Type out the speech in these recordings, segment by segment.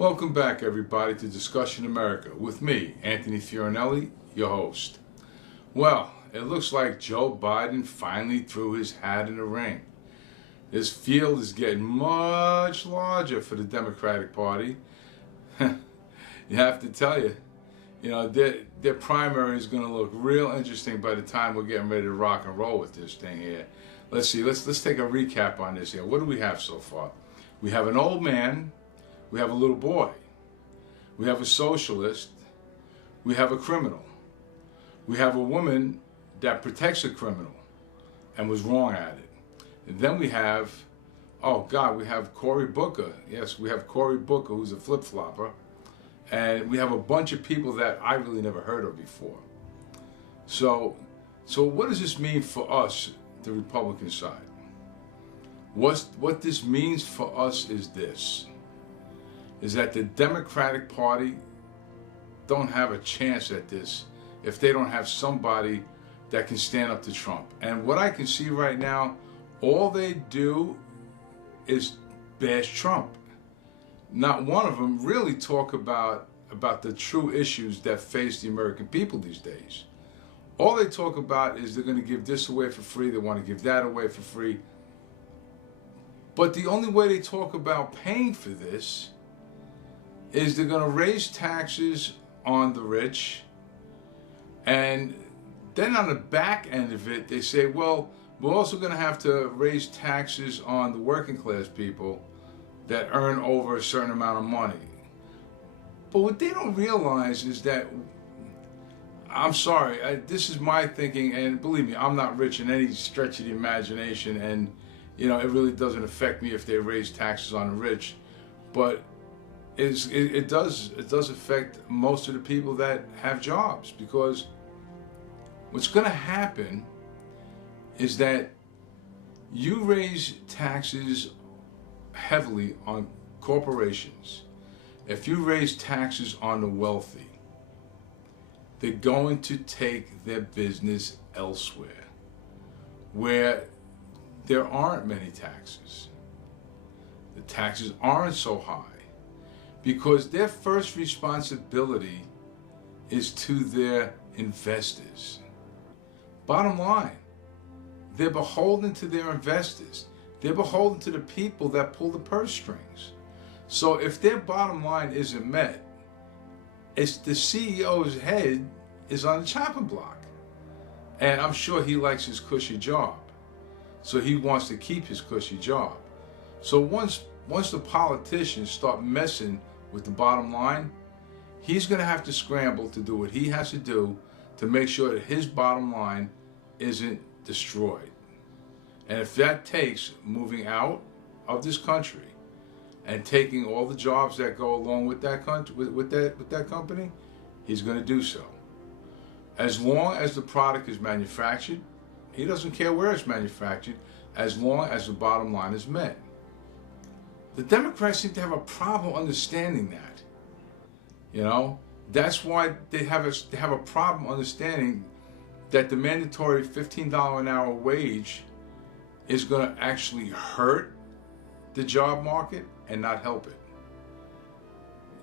Welcome back, everybody, to Discussion America with me, Anthony Fiorinelli, your host. Well, it looks like Joe Biden finally threw his hat in the ring. This field is getting much larger for the Democratic Party. You have to tell you, their primary is going to look real interesting by the time we're getting ready to rock and roll with this thing here. Let's see, let's take a recap on this here. What do we have so far? We have an old man. We have a little boy. We have a socialist. We have a criminal. We have a woman that protects a criminal and was wrong at it. And then we have, we have Cory Booker. Yes, we have Cory Booker, who's a flip-flopper. And we have a bunch of people that I really never heard of before. So what does this mean for us, the Republican side? What this means for us is this. Is that the Democratic Party don't have a chance at this if they don't have somebody that can stand up to Trump. And what I can see right now, all they do is bash Trump. Not one of them really talk about the true issues that face the American people these days. All they talk about is they're going to give this away for free, they want to give that away for free. But the only way they talk about paying for this is they're going to raise taxes on the rich, and then on the back end of it, they say, well, we're also going to have to raise taxes on the working class people that earn over a certain amount of money. But what they don't realize is that, I'm sorry, this is my thinking, and believe me, I'm not rich in any stretch of the imagination, and it really doesn't affect me if they raise taxes on the rich, but it does affect most of the people that have jobs, because what's going to happen is that you raise taxes heavily on corporations. If you raise taxes on the wealthy, they're going to take their business elsewhere where there aren't many taxes. The taxes aren't so high, because their first responsibility is to their investors. Bottom line, they're beholden to their investors. They're beholden to the people that pull the purse strings. So if their bottom line isn't met, it's the CEO's head is on the chopping block. And I'm sure he likes his cushy job. So he wants to keep his cushy job. So once the politicians start messing with the bottom line, he's going to have to scramble to do what he has to do to make sure that his bottom line isn't destroyed. And if that takes moving out of this country and taking all the jobs that go along with that country, with that company, he's going to do so. As long as the product is manufactured, he doesn't care where it's manufactured, as long as the bottom line is met. The Democrats seem to have a problem understanding that. That's why they have a problem understanding that the mandatory $15 an hour wage is going to actually hurt the job market and not help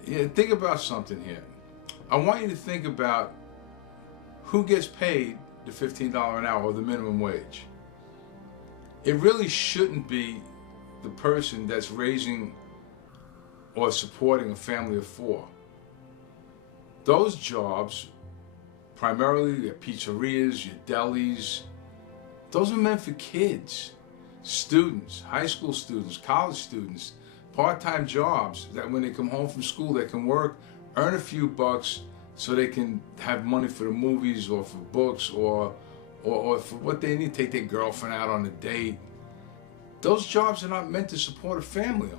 it. Think about something here. I want you to think about who gets paid the $15 an hour or the minimum wage. It really shouldn't be the person that's raising or supporting a family of four. Those jobs, primarily your pizzerias, your delis, those are meant for kids, students, high school students, college students, part-time jobs that when they come home from school they can work, earn a few bucks so they can have money for the movies or for books or for what they need, take their girlfriend out on a date. Those jobs are not meant to support a family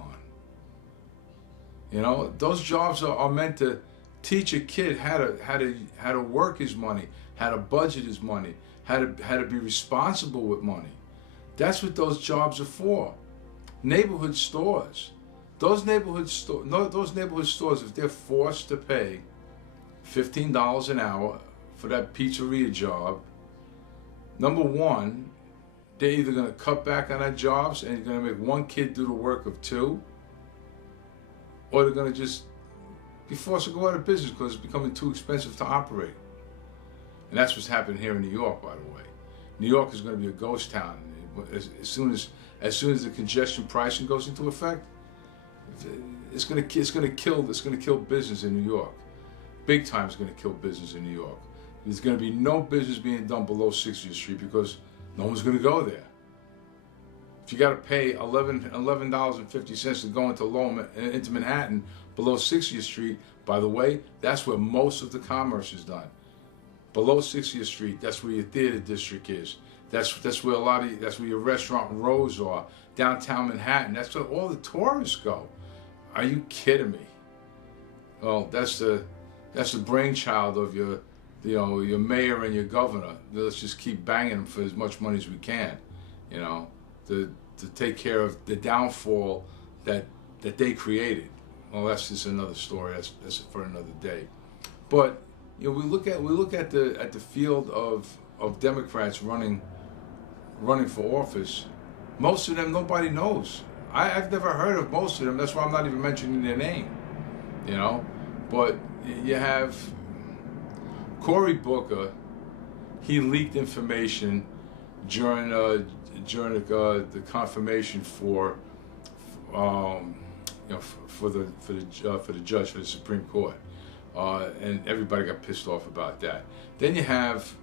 on. Those jobs are meant to teach a kid how to work his money, how to budget his money, how to be responsible with money. That's what those jobs are for. Neighborhood stores. Those neighborhood stores, if they're forced to pay $15 an hour for that pizzeria job, number one, they're either going to cut back on their jobs and you're going to make one kid do the work of two, or they're going to just be forced to go out of business because it's becoming too expensive to operate. And that's what's happening here in New York, by the way. New York is going to be a ghost town as soon as the congestion pricing goes into effect. It's going to kill business in New York. Big time. It's going to kill business in New York. There's going to be no business being done below 60th Street because no one's going to go there. If you got to pay $11.50 to go into Manhattan below 60th Street, by the way, that's where most of the commerce is done. Below 60th Street, that's where your theater district is. That's where that's where your restaurant rows are. Downtown Manhattan, that's where all the tourists go. Are you kidding me? Well, that's the brainchild of your mayor and your governor. Let's just keep banging them for as much money as we can, to take care of the downfall that they created. Well, that's just another story. That's for another day. But we look at the field of Democrats running for office. Most of them nobody knows. I've never heard of most of them. That's why I'm not even mentioning their name. But you have Cory Booker. He leaked information during the confirmation for the judge for the Supreme Court, and everybody got pissed off about that. Then you have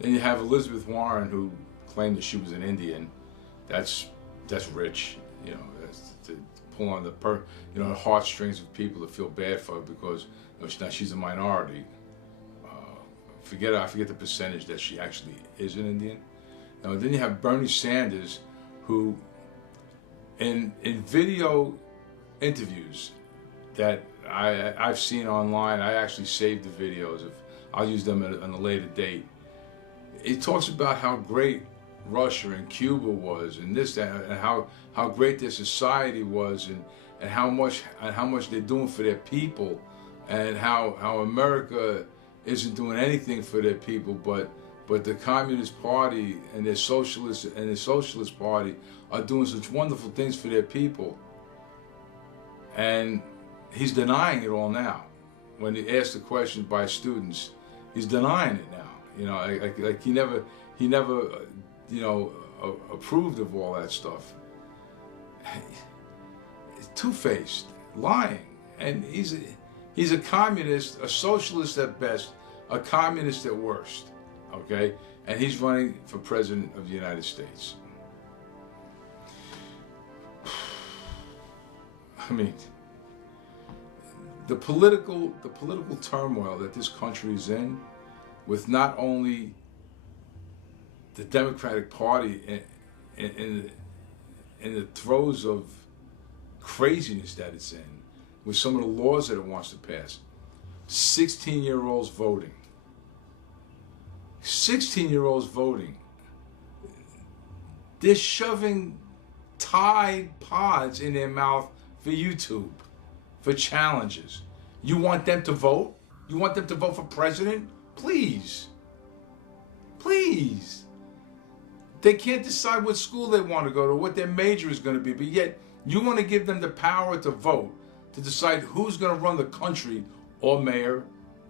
Elizabeth Warren, who claimed that she was an Indian. That's rich, that's to pull on the heartstrings of people to feel bad for her because she's a minority. I forget the percentage that she actually is an Indian. Then you have Bernie Sanders, who in video interviews that I've seen online, I actually saved the videos. I'll use them on a later date. It talks about how great Russia and Cuba was, and this, that, and how great their society was, and how much they're doing for their people, and how America isn't doing anything for their people, but the Communist Party and their Socialist Party are doing such wonderful things for their people. And he's denying it all now. When he asked the question by students, he's denying it now. Like he never approved of all that stuff. Two-faced, lying, and he's a communist, a socialist at best, a communist at worst. Okay, and he's running for president of the United States. I mean, the political turmoil that this country is in, with not only the Democratic Party in the throes of craziness that it's in, with some of the laws that it wants to pass, 16-year-olds voting. 16-year-olds voting. They're shoving Tide Pods in their mouth for YouTube, for challenges. You want them to vote? You want them to vote for president? Please. Please. They can't decide what school they want to go to, what their major is going to be, but yet you want to give them the power to vote, to decide who's going to run the country, or mayor,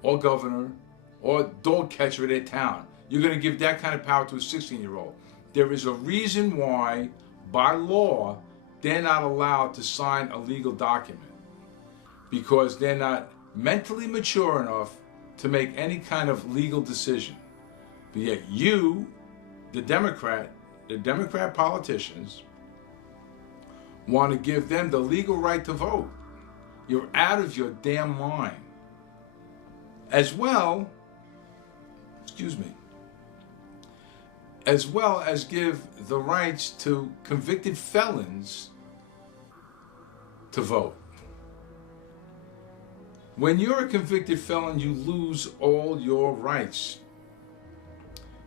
or governor, or dog catcher of their town. You're going to give that kind of power to a 16-year-old. There is a reason why, by law, they're not allowed to sign a legal document. Because they're not mentally mature enough to make any kind of legal decision. But yet you, the Democrat politicians, want to give them the legal right to vote. You're out of your damn mind. As well as give the rights to convicted felons to vote. When you're a convicted felon, you lose all your rights.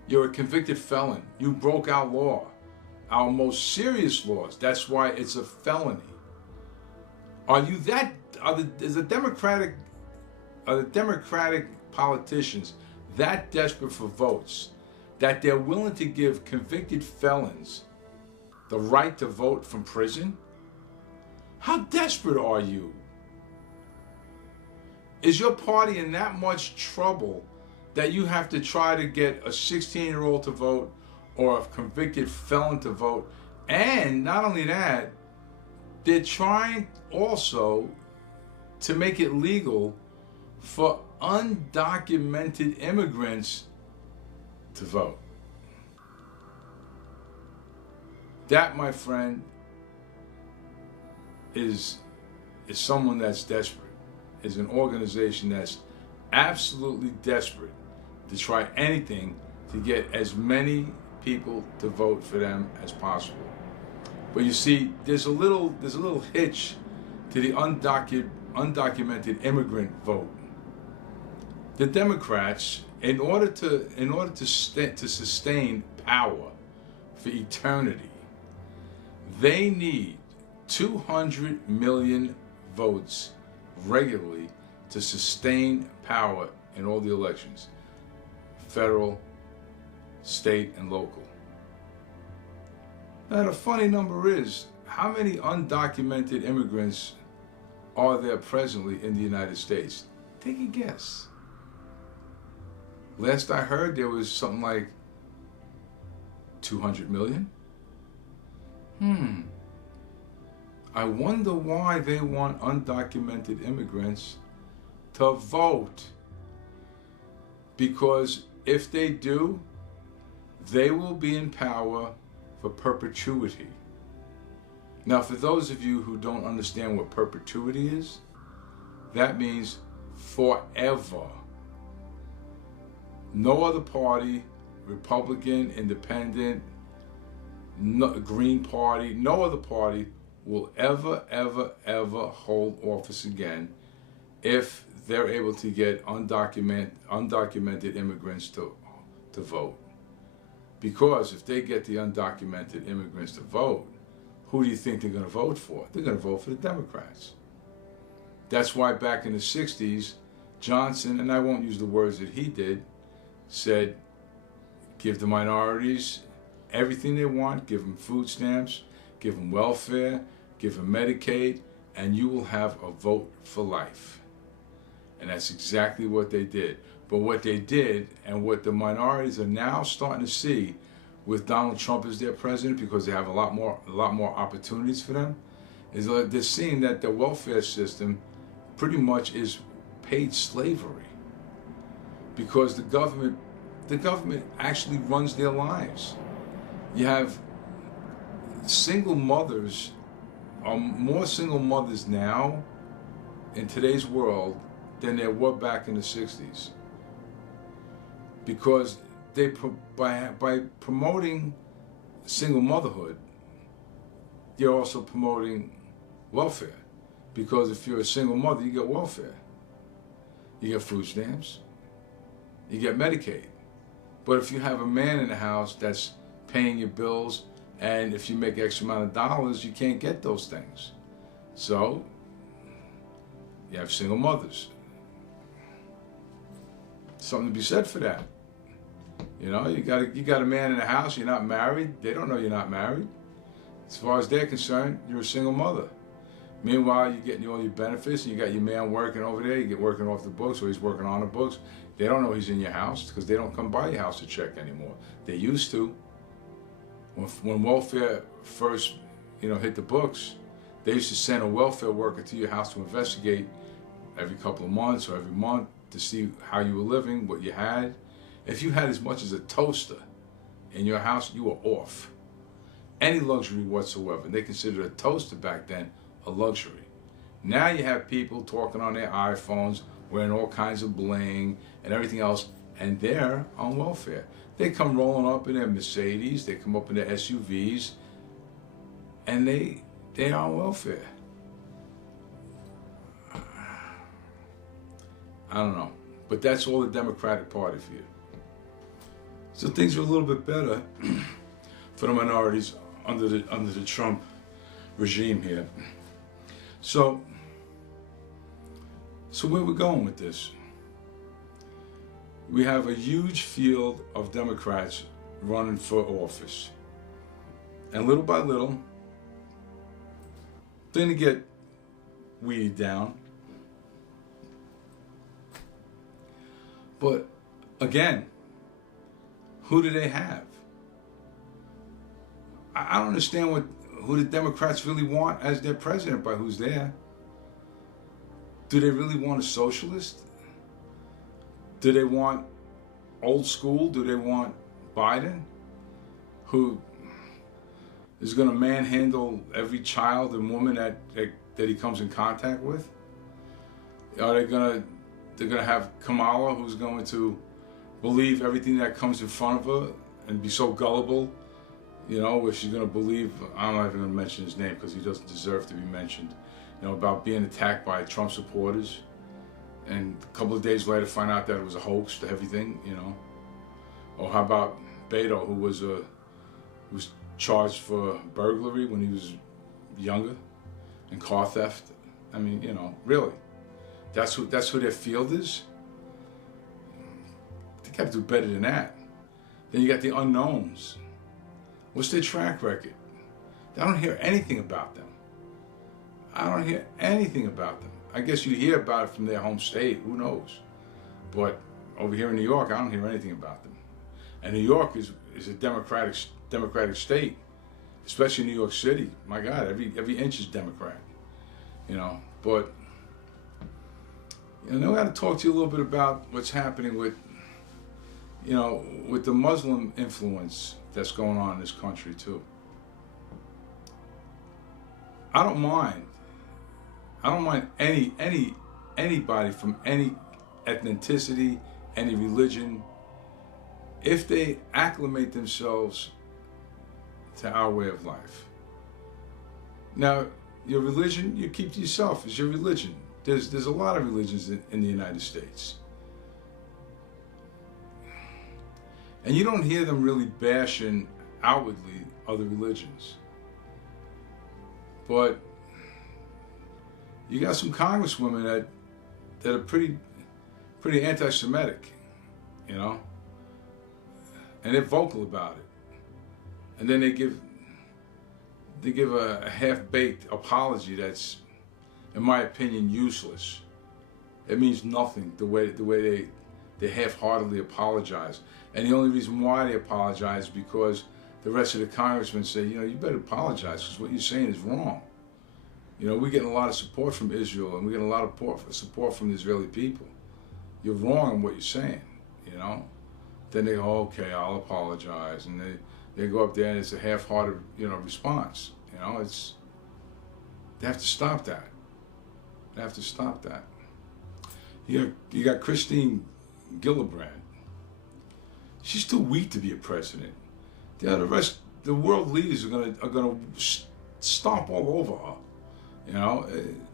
You're a convicted felon. You broke our law, our most serious laws. That's why it's a felony. Are the Democratic politicians that desperate for votes that they're willing to give convicted felons the right to vote from prison? How desperate are you? Is your party in that much trouble that you have to try to get a 16-year-old to vote or a convicted felon to vote? And not only that, they're trying also to make it legal for undocumented immigrants to vote. That, my friend, is someone that's desperate, is an organization that's absolutely desperate to try anything to get as many people to vote for them as possible. But you see, there's a little hitch to the undocumented immigrant vote. The Democrats, in order to sustain power for eternity, they need 200 million votes regularly to sustain power in all the elections, federal, state, and local. Now, the funny number is, how many undocumented immigrants are there presently in the United States? Take a guess. Last I heard, there was something like 200 million. I wonder why they want undocumented immigrants to vote. Because if they do, they will be in power for perpetuity. Now, for those of you who don't understand what perpetuity is, that means forever. No other party, Republican, Independent, Green Party, no other party will ever hold office again if they're able to get undocumented immigrants to vote. Because if they get the undocumented immigrants to vote, who do you think they're going to vote for? They're going to vote for the Democrats. That's why back in the 60s, Johnson, and I won't use the words that he did, said, give the minorities everything they want, give them food stamps, give them welfare, give them Medicaid, and you will have a vote for life. And that's exactly what they did. But what they did, and what the minorities are now starting to see with Donald Trump as their president, because they have a lot more opportunities for them, is that they're seeing that the welfare system pretty much is paid slavery. Because the government actually runs their lives. You have single mothers, more single mothers now in today's world than there were back in the 60s. Because by promoting single motherhood, you're also promoting welfare. Because if you're a single mother, you get welfare. You get food stamps. You get Medicaid. But if you have a man in the house that's paying your bills, and if you make X amount of dollars, you can't get those things. So you have single mothers. Something to be said for that. You know, you got a man in the house, you're not married, they don't know you're not married. As far as they're concerned, you're a single mother. Meanwhile, you're getting all your benefits, and you got your man working over there, you get working off the books, or he's working on the books. They don't know he's in your house because they don't come by your house to check anymore. They used to. When welfare first, hit the books, they used to send a welfare worker to your house to investigate every couple of months or every month to see how you were living, what you had. If you had as much as a toaster in your house, you were off. Any luxury whatsoever. They considered a toaster back then a luxury. Now you have people talking on their iPhones, wearing all kinds of bling and everything else, and they're on welfare. They come rolling up in their Mercedes, they come up in their SUVs, and they're on welfare. I don't know, but that's all the Democratic Party for you. So things are a little bit better for the minorities under the Trump regime here. So where we're going with this? We have a huge field of Democrats running for office. And little by little, they're going to get weeded down. But again, who do they have? I don't understand who the Democrats really want as their president by who's there. Do they really want a socialist? Do they want old school? Do they want Biden, who is going to manhandle every child and woman that he comes in contact with? Are they going to have Kamala, who's going to believe everything that comes in front of her and be so gullible, where she's going to believe, I'm not even going to mention his name because he doesn't deserve to be mentioned, about being attacked by Trump supporters, and a couple of days later find out that it was a hoax to everything, Or how about Beto, who was charged for burglary when he was younger and car theft? I mean, really, that's who their field is. They got to do better than that. Then you got the unknowns. What's their track record? I don't hear anything about them. I don't hear anything about them. I guess you hear about it from their home state. Who knows? But over here in New York, I don't hear anything about them. And New York is a democratic state, especially New York City. My God, every inch is Democrat. But now I got to talk to you a little bit about what's happening with the Muslim influence that's going on in this country too. I don't mind anybody from any ethnicity, any religion, if they acclimate themselves to our way of life. Now, your religion, you keep to yourself. It's your religion. There's a lot of religions in the United States. And you don't hear them really bashing outwardly other religions. But you got some congresswomen that are pretty anti-Semitic, and they're vocal about it. And then they give a half-baked apology that's, in my opinion, useless. It means nothing the way they half-heartedly apologize. And the only reason why they apologize is because the rest of the congressmen say, you better apologize because what you're saying is wrong. We're getting a lot of support from Israel, and we're getting a lot of support from the Israeli people. You're wrong in what you're saying, Then they go, okay, I'll apologize. And they go up there and it's a half-hearted, response. They have to stop that. They have to stop that. You got Christine Gillibrand. She's too weak to be a president. The world leaders are gonna stomp all over her.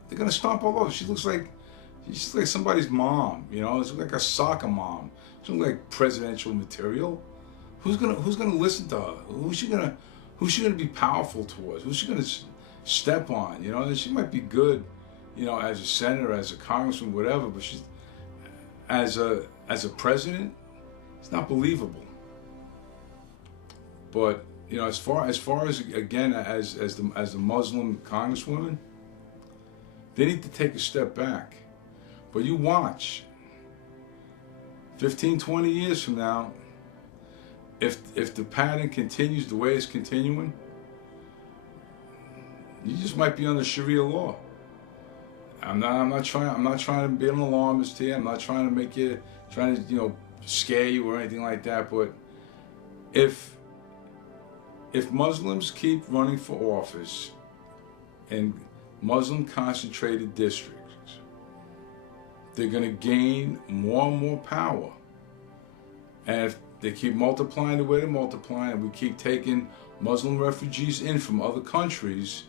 They're gonna stomp all over. She's like somebody's mom. It's like a soccer mom. She looks like presidential material. Who's gonna listen to her? Who's she gonna be powerful towards? Who's she gonna step on? She might be good, as a senator, as a congressman, whatever. But she's as a president, it's not believable. But as far as again as the Muslim congresswoman, they need to take a step back. But you watch, 15, 20 years from now, if the pattern continues the way it's continuing, you just might be under Sharia law. I'm not trying to be an alarmist here. I'm not trying to scare you or anything like that. But if Muslims keep running for office in Muslim concentrated districts, they're going to gain more and more power. And if they keep multiplying the way they're multiplying, and we keep taking Muslim refugees in from other countries,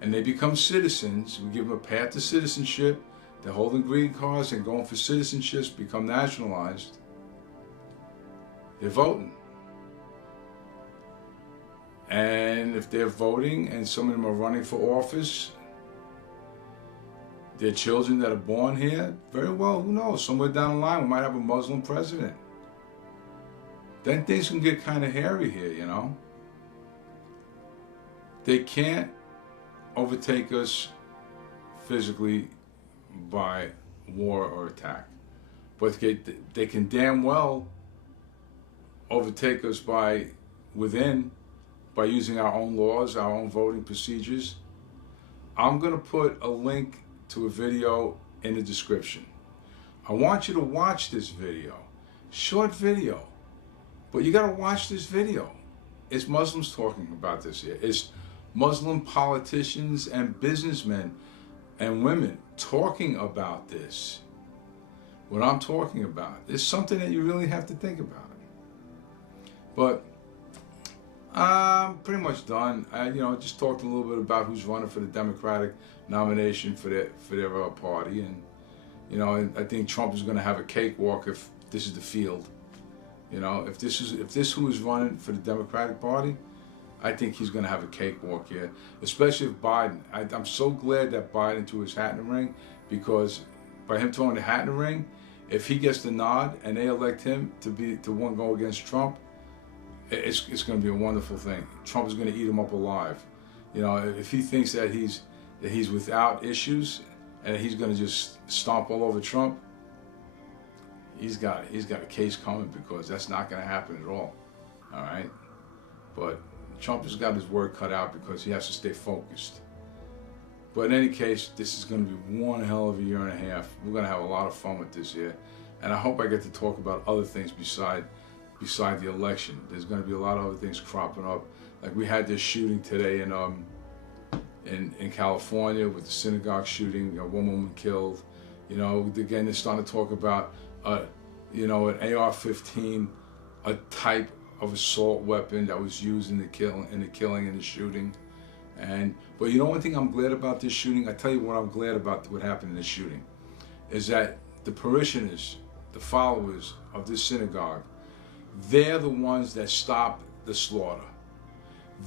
and they become citizens, we give them a path to citizenship, they're holding green cards and going for citizenships, become nationalized, they're voting. And if they're voting and some of them are running for office, their children that are born here, very well, who knows, somewhere down the line we might have a Muslim president. Then things can get kind of hairy here, They can't overtake us physically by war or attack. But they can damn well overtake us by using our own laws, our own voting procedures. I'm going to put a link to a video in the description. I want you to watch this video. Short video. But you got to watch this video. It's Muslims talking about this here. It's Muslim politicians and businessmen and women talking about this. What I'm talking about is something that you really have to think about. But I'm pretty much done. I just talked a little bit about who's running for the Democratic nomination for their party, and I think Trump is going to have a cakewalk if this is the field. If this who is running for the Democratic Party, I think he's going to have a cakewalk here, especially if Biden. I'm so glad that Biden threw his hat in the ring, because by him throwing the hat in the ring, if he gets the nod and they elect him to go against Trump, it's going to be a wonderful thing. Trump is going to eat him up alive. If he thinks that he's without issues and he's going to just stomp all over Trump, he's got a case coming, because that's not going to happen at all. All right, but Trump has got his work cut out because he has to stay focused. But in any case, this is going to be one hell of a year and a half. We're going to have a lot of fun with this year, and I hope I get to talk about other things beside the election. There's going to be a lot of other things cropping up. Like we had this shooting today in California with the synagogue shooting. One woman killed. Again, they're starting to talk about an AR-15, a type of assault weapon that was used in the killing and the shooting. But one thing I'm glad about this shooting, I tell you what I'm glad about what happened in this shooting, is that the parishioners, the followers of this synagogue, they're the ones that stopped the slaughter.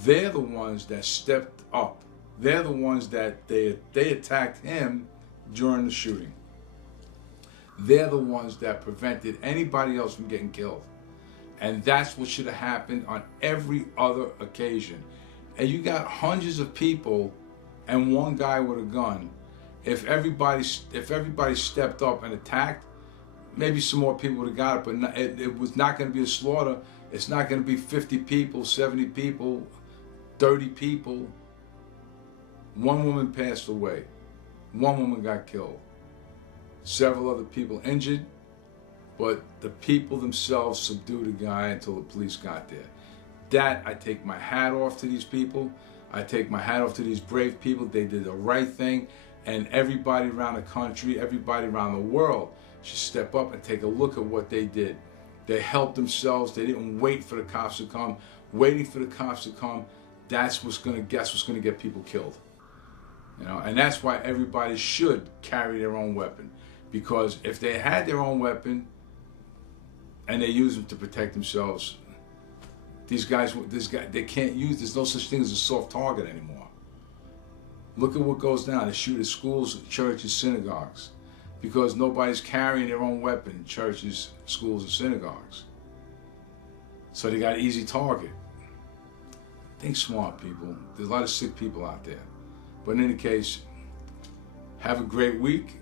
They're the ones that stepped up. They're the ones that they attacked him during the shooting. They're the ones that prevented anybody else from getting killed. And that's what should have happened on every other occasion. And you got hundreds of people and one guy with a gun. If everybody stepped up and attacked, maybe some more people would have got it, but it was not going to be a slaughter. It's not going to be 50 people, 70 people, 30 people. One woman passed away. One woman got killed. Several other people injured, but the people themselves subdued the guy until the police got there. That, I take my hat off to these people. I take my hat off to these brave people. They did the right thing, and everybody around the country, everybody around the world should step up and take a look at what they did. They helped themselves. They didn't wait for the cops to come. Waiting for the cops to come, that's what's going to get people killed. And that's why everybody should carry their own weapon. Because if they had their own weapon and they use them to protect themselves, these guys, they can't use, there's no such thing as a soft target anymore. Look at what goes down. They shoot at schools, churches, synagogues, because nobody's carrying their own weapon in churches, schools, and synagogues. So they got an easy target. Think smart, people. There's a lot of sick people out there. But in any case, have a great week.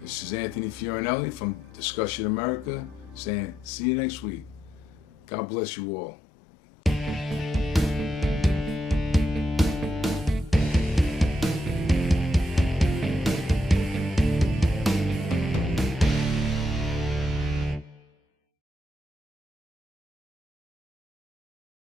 This is Anthony Fiorinelli from Discussion America saying, see you next week. God bless you all.